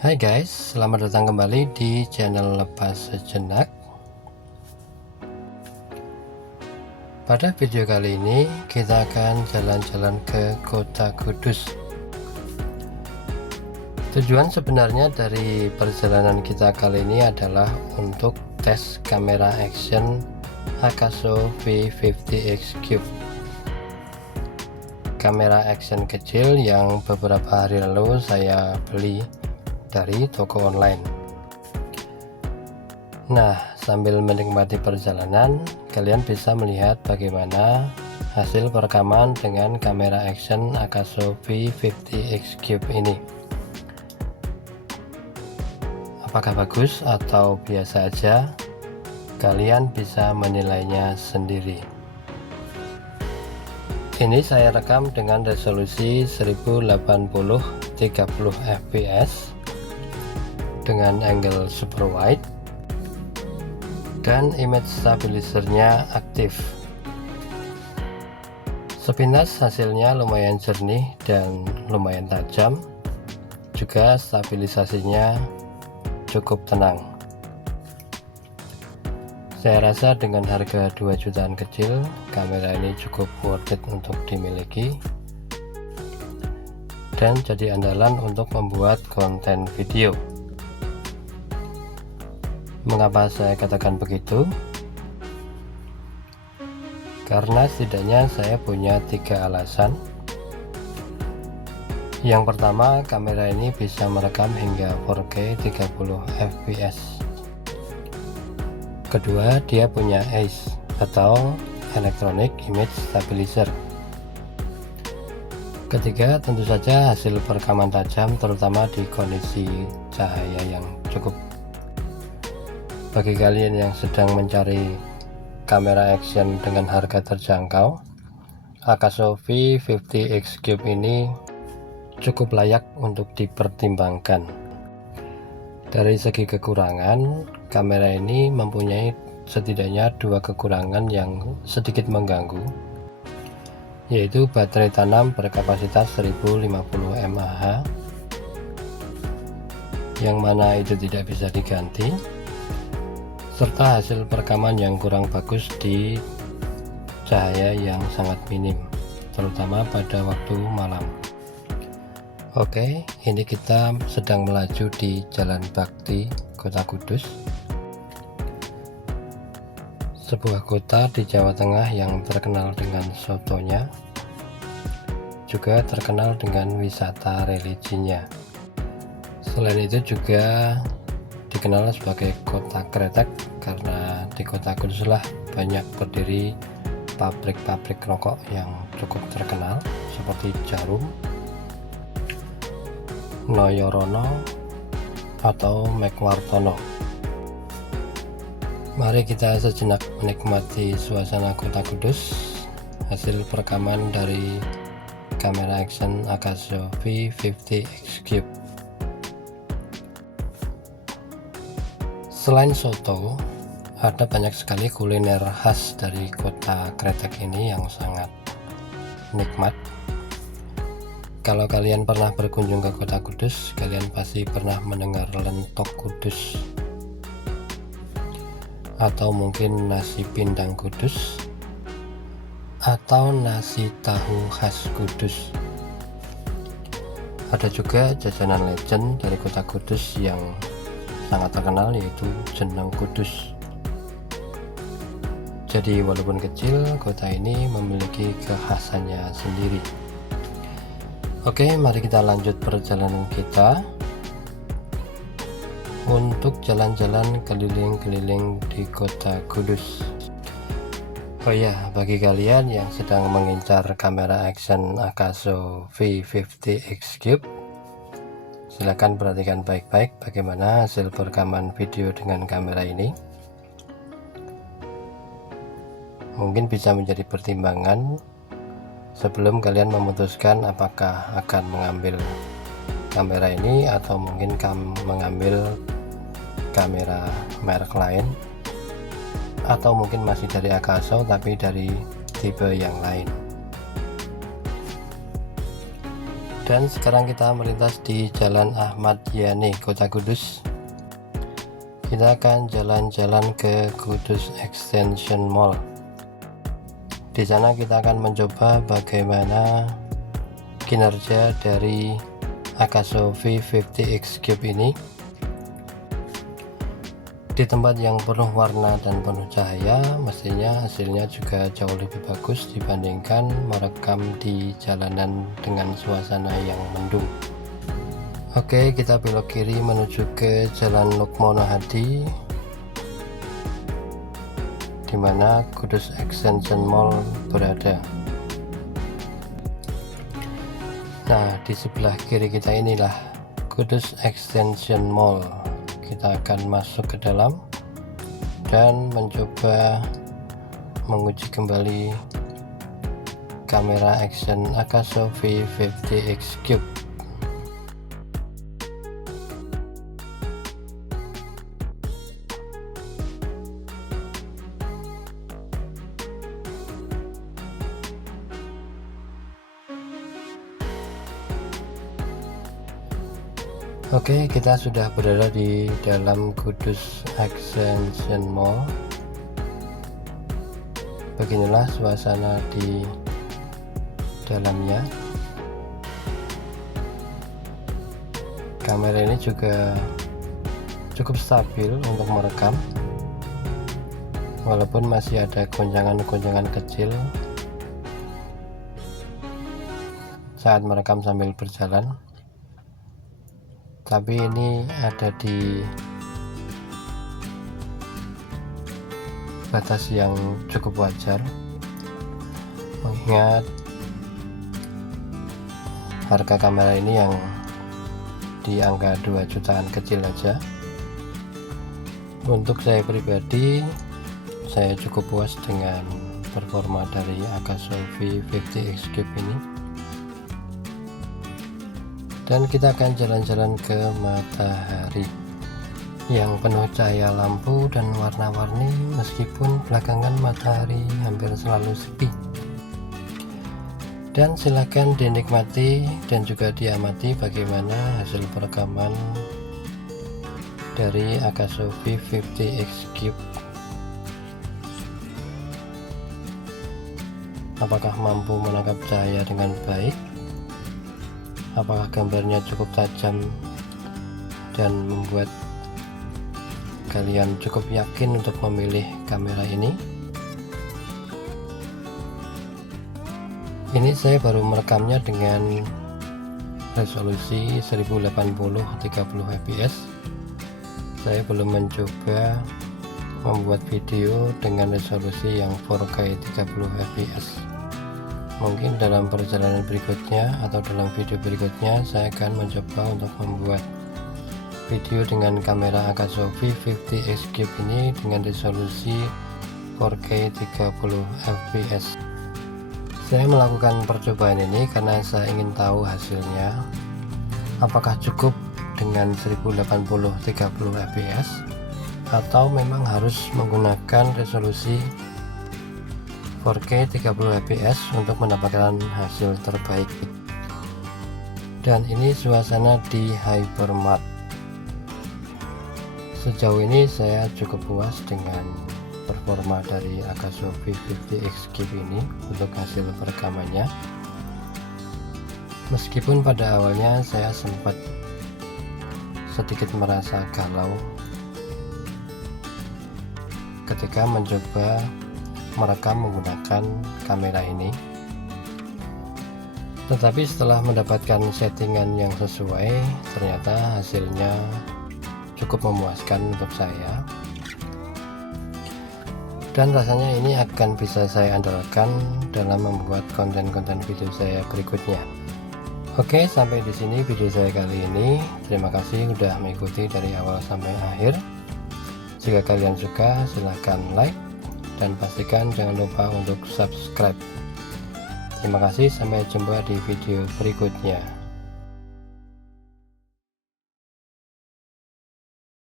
Hai guys, selamat datang kembali di channel Lepas Sejenak. Pada video kali ini kita akan jalan-jalan ke Kota Kudus. Tujuan sebenarnya dari perjalanan kita kali ini adalah untuk tes kamera action Akaso V50X3, kamera action kecil yang beberapa hari lalu saya beli dari toko online. Nah, sambil menikmati perjalanan, kalian bisa melihat bagaimana hasil perekaman dengan kamera action Akaso V50X3 ini. Apakah bagus atau biasa aja? Kalian bisa menilainya sendiri. Ini saya rekam dengan resolusi 1080-30 fps dengan angle super wide dan image stabilizernya aktif. Sepintas hasilnya lumayan jernih dan lumayan tajam, juga stabilisasinya cukup tenang. Saya rasa dengan harga 2 jutaan kecil, kamera ini cukup worth it untuk dimiliki dan jadi andalan untuk membuat konten video. Mengapa saya katakan begitu? Karena setidaknya saya punya 3 alasan. Yang pertama, kamera ini bisa merekam hingga 4K 30 fps. Kedua, dia punya EIS atau Electronic Image Stabilizer. Ketiga, tentu saja hasil perekaman tajam, terutama di kondisi cahaya yang cukup. Bagi kalian yang sedang mencari kamera action dengan harga terjangkau, Akaso V50X3 ini cukup layak untuk dipertimbangkan. Dari segi kekurangan, kamera ini mempunyai setidaknya 2 kekurangan yang sedikit mengganggu, yaitu baterai tanam berkapasitas 1050 mAh yang mana itu tidak bisa diganti, serta hasil perekaman yang kurang bagus di cahaya yang sangat minim, terutama pada waktu malam. Oke, ini kita sedang melaju di Jalan Bakti, Kota Kudus, sebuah kota di Jawa Tengah yang terkenal dengan sotonya, juga terkenal dengan wisata religinya. Selain itu juga dikenal sebagai kota kretek karena di Kota Kuduslah banyak berdiri pabrik-pabrik rokok yang cukup terkenal seperti Jarum, Noyorono, atau Mekwartono. Mari kita sejenak menikmati suasana Kota Kudus, hasil perekaman dari kamera action Akaso V50X3. Selain soto, ada banyak sekali kuliner khas dari kota kretek ini yang sangat nikmat. Kalau kalian pernah berkunjung ke Kota Kudus, kalian pasti pernah mendengar lentok Kudus, atau mungkin nasi pindang Kudus, atau nasi tahu khas Kudus. Ada juga jajanan legend dari Kota Kudus yang sangat terkenal, yaitu jenang Kudus. Jadi walaupun kecil, kota ini memiliki kekhasannya sendiri. Oke, mari kita lanjut perjalanan kita untuk jalan-jalan keliling-keliling di Kota Kudus. Oh ya, bagi kalian yang sedang mengincar kamera action Akaso V50X3, silakan perhatikan baik-baik bagaimana hasil perekaman video dengan kamera ini. Mungkin bisa menjadi pertimbangan sebelum kalian memutuskan apakah akan mengambil kamera ini atau mungkin mengambil kamera merek lain, atau mungkin masih dari Akaso tapi dari tipe yang lain. Dan sekarang kita melintas di Jalan Ahmad Yani, Kota Kudus. Kita akan jalan-jalan ke Kudus Extension Mall. Di sana kita akan mencoba bagaimana kinerja dari Akaso V50X Cube ini di tempat yang penuh warna dan penuh cahaya. Mestinya hasilnya juga jauh lebih bagus dibandingkan merekam di jalanan dengan suasana yang mendung. Oke, kita belok kiri menuju ke Jalan Lukmono Hadi, di mana Kudus Extension Mall berada. Nah, di sebelah kiri kita inilah Kudus Extension Mall. Kita akan masuk ke dalam dan mencoba menguji kembali kamera action Akaso V50X Cube. Oke, kita sudah berada di dalam Kudus Extension Mall. Beginilah suasana di dalamnya. Kamera ini juga cukup stabil untuk merekam, walaupun masih ada gonjangan-gonjangan kecil saat merekam sambil berjalan. Tapi ini ada di batas yang cukup wajar, mengingat harga kamera ini yang di angka 2 jutaan kecil aja. Untuk saya pribadi, saya cukup puas dengan performa dari Akaso V50X Cube ini. Dan kita akan jalan-jalan ke matahari yang penuh cahaya lampu dan warna-warni, meskipun belakangan matahari hampir selalu sepi. Dan silakan dinikmati dan juga diamati bagaimana hasil perekaman dari Akaso V50X Cube. Apakah mampu menangkap cahaya dengan baik? Apakah gambarnya cukup tajam dan membuat kalian cukup yakin untuk memilih kamera ini? Ini saya baru merekamnya dengan resolusi 1080 30 fps. Saya belum mencoba membuat video dengan resolusi yang 4K 30 fps. Mungkin dalam perjalanan berikutnya atau dalam video berikutnya saya akan mencoba untuk membuat video dengan kamera Akaso V50X Cube ini dengan resolusi 4K 30 fps. Saya melakukan percobaan ini karena saya ingin tahu hasilnya, apakah cukup dengan 1080 30 fps atau memang harus menggunakan resolusi 4K 30 fps untuk mendapatkan hasil terbaik. Dan ini suasana di Hypermart. Sejauh ini saya cukup puas dengan performa dari Akaso V50X Cube ini untuk hasil perekamannya. Meskipun pada awalnya saya sempat sedikit merasa galau ketika mencoba merekam menggunakan kamera ini, tetapi setelah mendapatkan settingan yang sesuai, ternyata hasilnya cukup memuaskan untuk saya, dan rasanya ini akan bisa saya andalkan dalam membuat konten-konten video saya berikutnya. Oke, sampai di sini video saya kali ini. Terima kasih sudah mengikuti dari awal sampai akhir. Jika kalian suka, silahkan like dan pastikan jangan lupa untuk subscribe. Terima kasih, sampai jumpa di video berikutnya.